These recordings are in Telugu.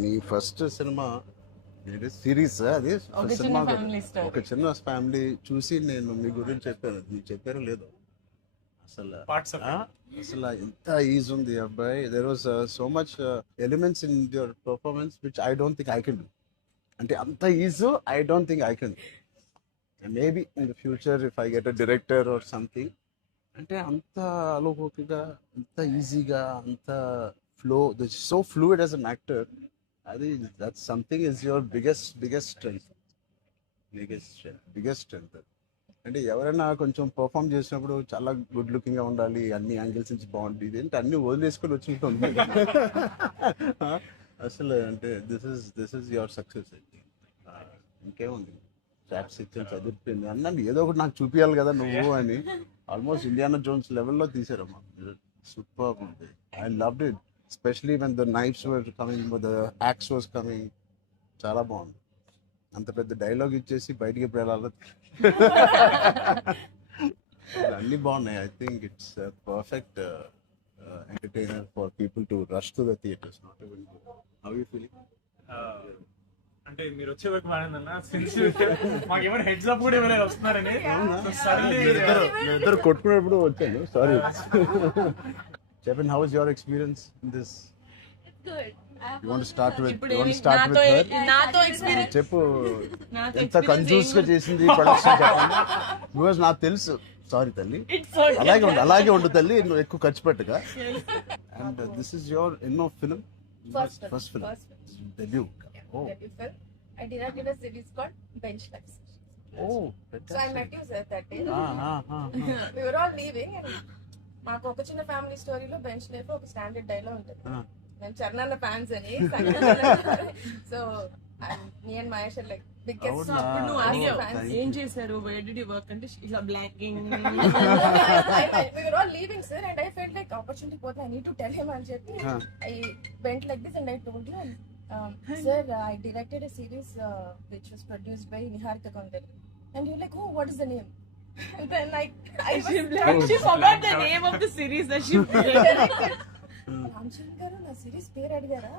మీ ఫస్ట్ సినిమా సిరీస్ అది సినిమా ఒక చిన్న ఫ్యామిలీ చూసి నేను మీ గురించి చెప్పాను, మీకు చెప్పారో లేదో అసలు అసలు ఎంత ఈజ్ ఉంది అబ్బాయి. There was so much elements in your performance which I don't think I can do. అంటే అంత ease I don't think I can. Maybe in the future if I get a director or something, అంటే అంత అలోకగా అంత ఈజీగా అంత flow, so fluid as an actor. అది that something is your biggest strength. అంటే ఎవరైనా కొంచెం పర్ఫామ్ చేసినప్పుడు చాలా గుడ్ లుకింగ్ గా ఉండాలి, అన్ని యాంగిల్స్ నుంచి బాగుంటుంది, ఇదేంటి అన్ని వదిలేసుకొని వచ్చినట్టుంది. అసలు అంటే దిస్ ఇస్ యువర్ సక్సెస్. ఇంకేముంది, ట్రాప్స్ ఇచ్చాను, చదివిపోయింది అన్నాను, ఏదో ఒకటి నాకు చూపించాలి కదా నువ్వు అని. ఆల్మోస్ట్ ఇండియానా జోన్స్ లెవెల్లో తీసారమ్మా, సూపర్ ఉంది. I loved it, especially when the knives were coming, the axe was coming. చాలా బాగుంది. అంత పెద్ద డైలాగ్ ఇచ్చేసి బయటికి ఎప్పుడు వెళ్ళాలి. అన్ని బాగున్నాయి. I think it's perfect entertainer for people to rush to the theatres. Not even how you feeling? అంటే మీరు వచ్చే వరకు మారిందన్న, మాకు ఏమైనా హెడ్స్ అప్ కూడా ఏమైనా వస్తున్నారని ఇద్దరు కొట్టుకునేప్పుడు వచ్చాను. సారీ. చెప్పండి, how is your experience in this? You want to start with her? నాతో ఎక్స్పీరియన్స్ చెప్పు, ఎంత కన్ఫ్యూజ్ గా చేసింది ప్రొడక్షన్ చెప్పండి. బికాజ్ నాకు తెలుసు. సారీ తల్లి, అలాగే ఉండు తల్లి, నువ్వు ఎక్కువ ఖర్చు పెట్టగా. అండ్ దిస్ ఇస్ యువర్ ఎన్నో film? First film, debut. Oh, I directed a series called Bench Life. Oh, So I met you sir that day. We were all leaving and మాకు ఒక చిన్న ఫ్యామిలీ స్టోరీలో బెంచ్ లైఫ్ ఒక స్టాండర్డ్ డైలాగ్ ఉంటుంది. నేను చరణ్ ఫ్యాన్స్ అని. So me and Mahesh like biggest. అప్పుడు నువ్వు అడిగావు ఏం చేశారు, వేర్ డిడ్ యు వర్క్ అంటే ఇలా blocking. We were all leaving sir and I felt like opportunity పోతే I need to tell him అని చెప్పి I went like this and I told you, sir, I directed a series which was produced by Niharika Kondel. And you're like, oh, what is the name? And then she forgot the name of the series that she directed. Ramachandra గారు నా సిరీస్ పేరు అడిగారా,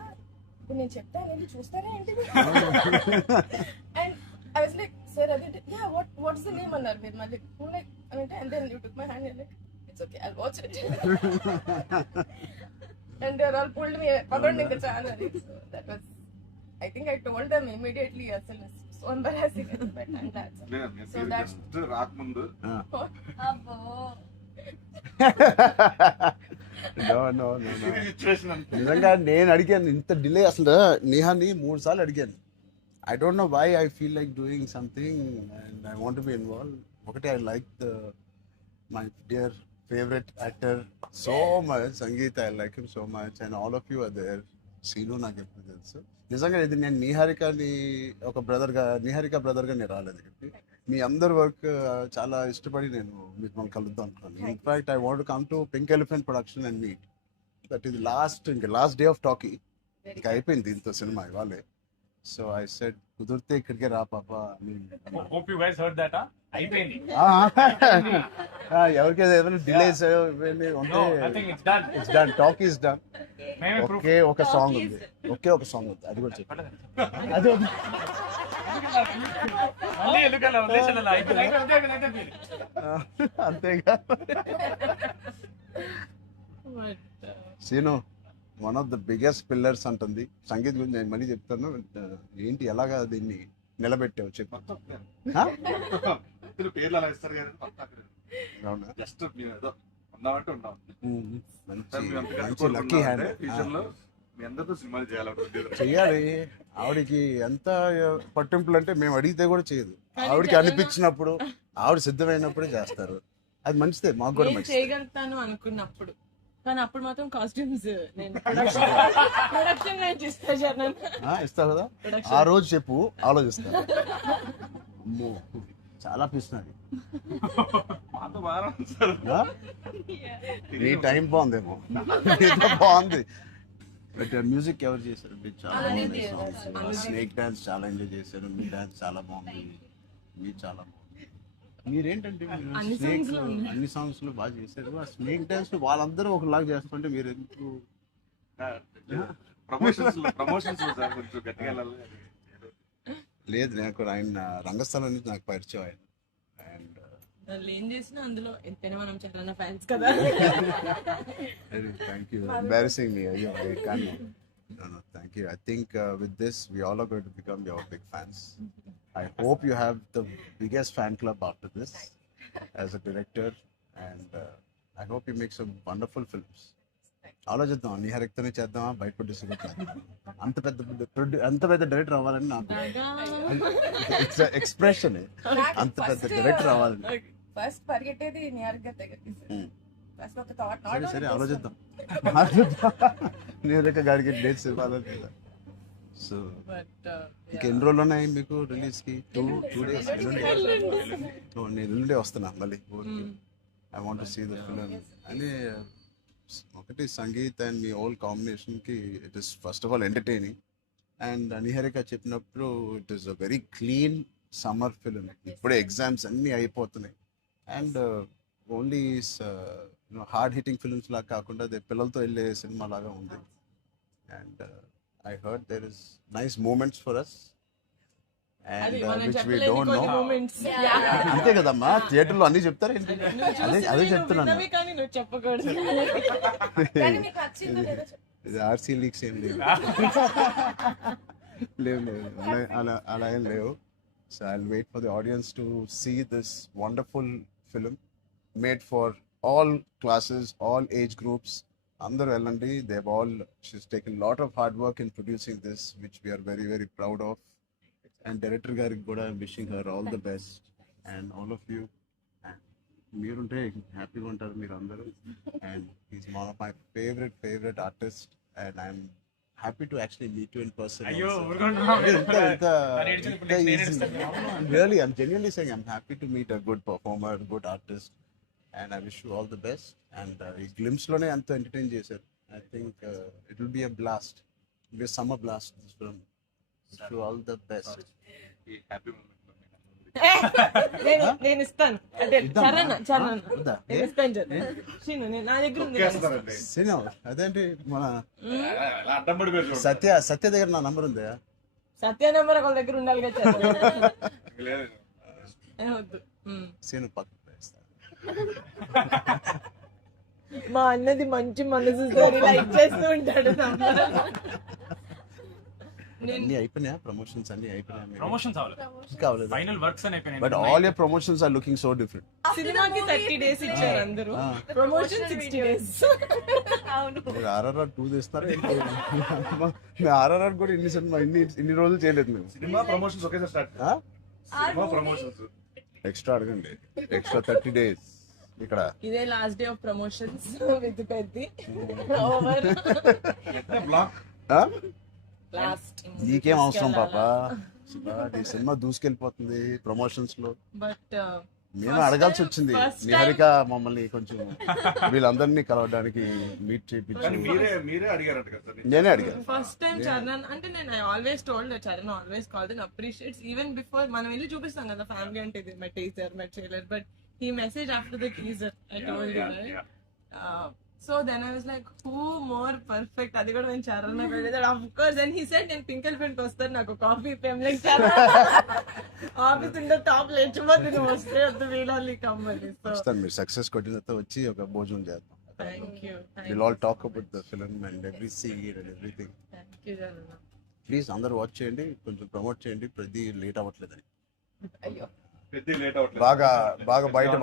ఇప్పుడు నేను చెప్తాను వెళ్ళి చూస్తారా ఏంటిది? And I was like, sir అది యా వాట్స్ ద నేమ్ అన్నారు మీరు మళ్ళీ లైక్ అంటే. And then you took my hand like it's okay I'll watch it. And they all pulled me around in the channel. So that was, I think I told them immediately as well. So embarrassing. But and that's so that's రాకముందు abbo. No. నిజంగా నేను అడిగాను ఇంత డిలే. అసలు నేహాని 3 సార్లు అడిగాను. I don't know why I feel like doing something and I want be involve. ఒకటి, I like my dear favorite actor so much, Sangeet, I like him so much, and all of you are there. Seenu నాకు ఎప్పుడు తెలుసు. నిజంగా ఇది నేను నిహారికని ఒక బ్రదర్గా, నిహారిక బ్రదర్గా నేను రాలేదు. మీ అందరి వర్క్ చాలా ఇష్టపడి నేను మీకు కలుద్దాం అనుకున్నాను. In fact I want come to pink elephant production and meet. That is last day of talkie. ఇంకా అయిపోయింది దీంతో సినిమా ఇవాళే. సో ఐ సెడ్ కుదిరితే ఇక్కడికే రా పాప. hope you guys heard that. అయిపోయింది. ఎవరికైనా ఏదైనా డిలేస్ ఉంటే it's done. It's done, talk is done. ఒకే ఒక సాంగ్ ఉంది, అది కూడా చెప్పండి. అది మళ్ళీ ఎందుకలా వదిలేసాను అయిపోయింది. అంతేగా. Seenu one of the biggest pillars అంటుంది. సంగీత్ గురించి నేను మళ్ళీ చెప్తాను. ఏంటి ఎలాగా దీన్ని నిలబెట్టావు చెప్పు. పేర్లు అలా ఇస్తారు కానీ జస్ట్ ఏదో ఉన్నామంటే ఉన్నాం. మంచి లక్కీ హ్యాండ్. ఫ్యూచర్ లో మీ అందరితో సినిమాలు చేయాలి. చెయ్యాలి. ఆవిడకి ఎంత పట్టింపులు అంటే మేము అడిగితే కూడా చేయదు. ఆవిడకి అనిపించినప్పుడు, ఆవిడ సిద్ధమైనప్పుడే చేస్తారు. అది మంచిదే, మాకు కూడా మంచిది. చేయగలుగుతాను అనుకున్నప్పుడు, కానీ అప్పుడు మాత్రం కాస్ట్యూమ్స్ నేను ప్రొడక్షన్ నుంచి ఇస్తా కదా. ఆ రోజు చెప్పు, ఆలోచిస్తా. చాలా పిస్తున్నది. నీ టైం బాగుందేమో, బాగుంది. బట్ మ్యూజిక్ ఎవరు చేశారు? చాలా బాగుంది. స్నేక్ డాన్స్ చాలా ఎంజాయ్ చేశారు. మీ డాన్స్ చాలా బాగుంది. మీ చాలా బాగుంది. మీరేంటంటే అన్ని స్నేక్ songs లో ఉన్నారు. అన్ని సాంగ్స్ లో బాగా చేశారు. ఆ స్నేక్ డాన్స్ వాళ్ళందరూ ఒకలాగా చేస్తుంటే మీరు ఎందుకు? ప్రమోషన్స్ సార్ కొంచెం గట్టిగా వెళ్ళాలి. లేదు, నాకు ఆయన రంగస్థలం నుంచి నాకు పరిచయం ఆయన. అండ్ వాళ్ళు ఏం చేసినా అందులో ఎంతైనా మనం చాలా ఫ్యాన్స్ కదా. Thank you, embarrassing me. అయ్యో, I can. No, thank you. I think with this, we all are going to become your big fans. I hope you have the biggest fan club after this as a director, and I hope you make some wonderful films. ఆలోచిద్దాం, నిహారిక్తోనే చేద్దామా, బయట ప్రొడ్యూసర్ అంత పెద్ద డైరెక్టర్ అవ్వాలని నాకు ఎక్స్ప్రెషన్. అంత పెద్ద డైరెక్టర్ అవ్వాలని. ఫస్ట్ పరిగెట్టేది నియర్గా దగ్గరికి ఫస్ట్ ఒక థాట్. సరే సరే, ఆలోచిద్దాం. నిహారిక గారికి డేట్స్ ఇవ్వాలి కదా. సో బట్ ఇంకా ఎన్ని రోజులు ఉన్నాయి మీకు రిలీజ్ కి? Two days. నేను ఎల్లుండే వస్తున్నా మళ్ళీ ఊరికి. I want to see the film. అని ఒకటి Sangeet and me whole combination కి it is first of all entertaining. And Niharika చెప్పినప్పుడు it is a very clean summer film. ఇప్పుడే ఎగ్జామ్స్ అన్నీ అయిపోతున్నాయి. And only hard hitting films లాగా కాకుండా అదే పిల్లలతో వెళ్ళే సినిమా లాగా ఉంది. And I heard there is nice moments for us అది అండ్ మనం విచ్ వీ చెప్పలేని డోంట్ కొన్ని నో. మూమెంట్స్. అంతే కదమ్మా, థియేటర్లో అన్ని చెప్తారు ఏంటి? అదే చెప్తున్నాను. కానీ నువ్వు చెప్పకూడదు. కానీ మీకు నచ్చిందో లేదో చెప్పు. ఇది ఆర్సీ లీక్స్ ఏం లేవు. లేవు అలా ఏం లేవు. So I will wait for the audience to see this wonderful film made for all classes, all age groups. అందరూ వెళ్ళండి. They all she's taken lot of hard work in producing this, which we're very very proud of. And director గారికి కూడా wishing her all the best and all of you. మీరుంటే హ్యాపీగా ఉంటారు మీరు అందరూ. And is one of my favourite artist and I'm happy to actually meet you in person. అయ్యో Really, I'm genuinely saying I'm happy to meet a good performer, good artist, and I wish you all the best. And ఈ glimpse లోనే అంత ఎంటర్టైన్ చేశారు. I think it will be a blast. It will be a summer blast, this film. Wish you all the best. ఈ హ్యాపీ మూమెంట్ నేను ఇస్తాను. అంటే చరణ్ వద్దా? నేను ఇస్తాను. శ్రీను, నా దగ్గర ఉంది. సినిమా అదేంటి మన అలా అడ్డం పడిపోయి చూడండి. సత్య దగ్గర నా నంబర్ ఉందా? సత్య నెంబర్ ఒకళ్ళ దగ్గర ఉండాలి కదా. చరణ్ లేదు. వద్దు. సీను పక్కన వేస్తా. మా అన్నది మంచి మనసు సార్, ఇలా ఇచ్చేస్తూ ఉంటాడు. అన్ని అయిపోయినాయా? ప్రమోషన్స్ అన్ని అయిపోయినాయా? ప్రమోషన్స్ అవ్వలేదు, ఇంకా అవ్వలేదు. ఫైనల్ వర్క్స్ అని అయిపోయినాయి. But all your promotions are looking so different. సినిమాకి 30 days ఇచ్చారు అందరూ, ప్రమోషన్ 60 days. మీరు RRR 2 తీస్తున్నారు ఏంటి? మేము RRR కూడా ఇన్ని రోజులు చేయలేదు మేము. సినిమా ప్రమోషన్స్ ఒకేసారి స్టార్ట్. ఆ? సినిమా ప్రమోషన్స్ ఎక్స్ట్రా అడగండి. ఎక్స్ట్రా 30 days ఇక్కడ. ఇదే last day of promotions with Peddi. Over block. Last. నీకేం అవసరం పాపా? ఈ సినిమా దూసుకెళ్ళిపోతుంది ప్రమోషన్స్ లో. బట్ మేము అడగాల్సి వచ్చింది. నిహారిక మమ్మల్ని కొంచెం వీళ్ళందరినీ కలవడానికి మీట్ కానీ చేయించి మీరే అడిగారంట కదా సార్. నేనే అడిగాను. ఫస్ట్ టైం చరణ్ అంటే నేను always told Charan always called and appreciates even before మనం వెళ్ళి చూపిస్తాం కదా ఫ్యామిలీ అంటే ఇది my teaser my trailer, but he message after the teaser I told you right. So then I was like who more perfect. అది కూడా నేను చరణ్ వెళ్ళేది of course. And he said నేను పింకల్ ఫ్రెండ్ వస్తాను, నాకు కాఫీ ఫేమ్ లైక్ ఆఫీస్ ఉంటే టాప్ లేచిపోతే నువ్వు వస్తే వద్దు వీళ్ళని కమ్మని. సో వస్తాను, మీరు సక్సెస్ కొట్టిన తర్వాత వచ్చి ఒక భోజనం చేద్దాం. Thank you. Will all talk about the film and every scene and everything. Thank you Charan. Please అందరూ వాచ్ చేయండి, కొంచెం ప్రమోట్ చేయండి. ప్రతి లేట్ అవ్వట్లేదని అయ్యో పెద్ద లేట్ అవ్వట్లేదు. బాగా బయట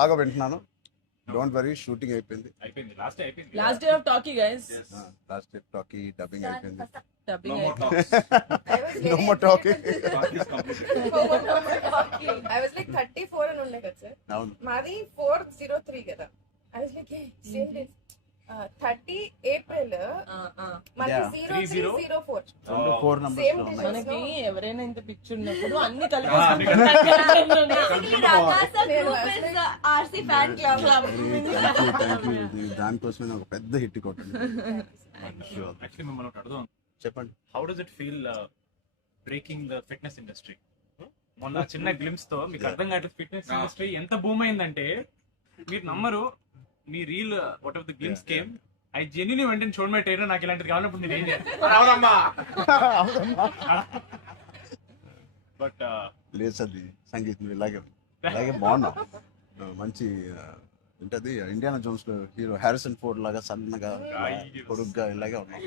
బాగా వింటున్నాను. డోంట్ వరీ, షూటింగ్ అయిపోయింది. లాస్ట్ అయిపోయింది. Last day of talkie guys. Last talkie dubbing అయిపోయింది. డబ్బింగ్ No more అయిపోయింది. talks. I was No very more talking. Talk is completed. I was like 34 అని ఉండే కదా సార్. అవును. మాది 403 కదా. I was like same days 30 April మాది Yeah. 0304 రెండు 4 numbers Same లో day. ఉన్నాయి. మనకి ఎవరైనా ఇంత పిచ్చి ఉన్నప్పుడు అన్ని RC fan club. Thank you. దానికోసమే ఒక పెద్ద హిట్ కొట్టింది. యాక్చువల్లీ మిమ్మల్ని ఒకటి అడుగుదాం. చెప్పండి. How does it feel breaking the fitness industry? మొన్న చిన్న గ్లిమ్స్ తో మీకు అర్థం కావట్లేదు ఫిట్నెస్ ఇండస్ట్రీ ఎంత బూమ్ అయిందంటే మీరు నమ్మరు. మీ reel what of the glimpse came I genuinely వెంటనే చూడమే ట్రైనర్ నాకు ఇలాంటిది కావాలన్నప్పుడు మీరు ఏం చేయాలి? బట్ లేదు సార్ సంగీత్ నువ్వు ఇలాగే బాగున్నావు. మంచి ఏంటది ఇండియానా జోన్స్ లో హీరో హ్యారిసన్ ఫోర్డ్ లాగా సన్నగా పొడుగ్గా ఇలాగే ఉన్నావు.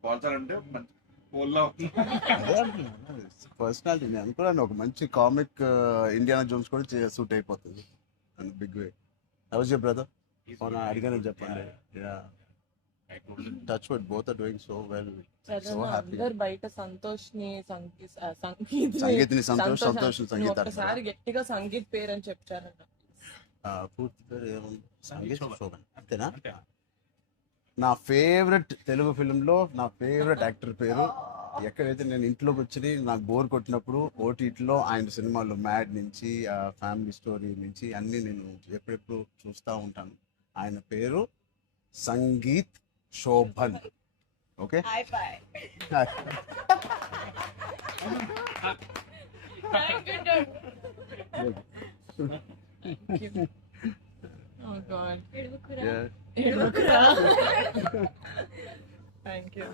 స్పాన్సర్ అంటే మంచి పోల్లా పర్సనాలిటీ నేను అనుకున్నాను ఒక మంచి కామిక్ ఇండియానా జోన్స్ కూడా సూట్ అయిపోతుంది and big way. How's your brother? అడిగానని చెప్పండి. Touch wood both are doing so well. So happy. అందరు బయట సంతోష్ ని సంగీత్ని సంతోష్ సంగీత్ ఒకసారి గట్టిగా సంగీత్ పేరు అని చెప్తారంట. పూర్తి పేరు ఏముంది? సంగీత్ శోభన్ అంతేనా? నా ఫేవరెట్ తెలుగు ఫిల్మ్లో నా ఫేవరెట్ యాక్టర్ పేరు. ఎక్కడైతే నేను ఇంట్లోకి వచ్చి నాకు బోర్ కొట్టినప్పుడు ఓటీటీలో ఆయన సినిమాలు మ్యాడ్ నుంచి ఫ్యామిలీ స్టోరీ నుంచి అన్ని నేను ఎప్పుడెప్పుడు చూస్తూ ఉంటాను. ఆయన పేరు Sangeet Sobhan. Okay, High five. Oh God. Yeah. Thank you.